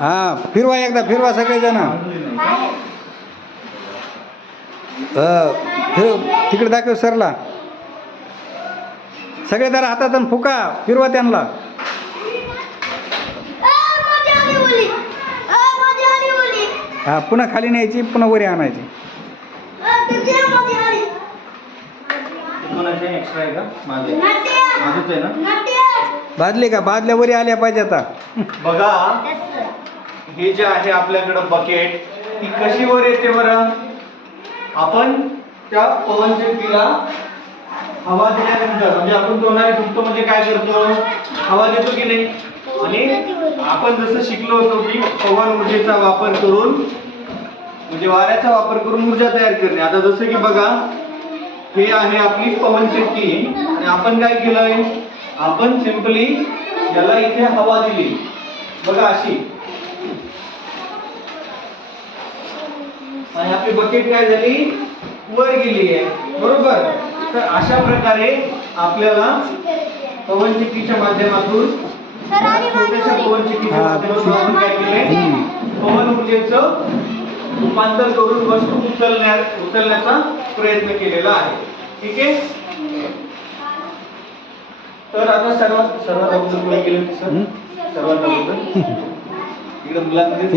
हा फिरवा एकदा फिरवा सगळेजण. फिर तिकडे दाखव सरला. सगळे जरा हातात फुका फिरवा त्यांना. हा पुन्हा खाली न्यायची पुन्हा वरी आणायची. भाजले का भाजल्या वरी आल्या पाहिजे आता. बघा हे जे आहे आपल्याकडं बकेट ती कशी वर येते बरं. आपण त्या पवनचक्कीला हवा दिल्यानंतर म्हणजे आपण तोंडाने फुकतो म्हणजे काय करतो हवा देतो की नाही. आणि आपण जसं शिकलो होतो की पवन ऊर्जेचा वापर करून म्हणजे वाऱ्याचा वापर करून ऊर्जा तयार करणे. आता जसं की बघा हे आहे आपली पवनचक्की आणि आपण काय केलंय आपण सिंपली याला इथे हवा दिली बघा अशी. आणि आपली बकेट काय झाली वर गेली आहे बरोबर. तर अशा प्रकारे आपल्याला पवनचक्कीच्या माध्यमातून छोट्याशा पवनचक्कीच्या माध्यमातून आपण काय केलंय पवन ऊर्जेचं रूपांतर करून वस्तू उचलण्याचा प्रयत्न केलेला आहे. ठीक आहे. तर आता सर्वात अगोदर काय केलं सर सर्वात अगोदर इकडे मुलांमध्ये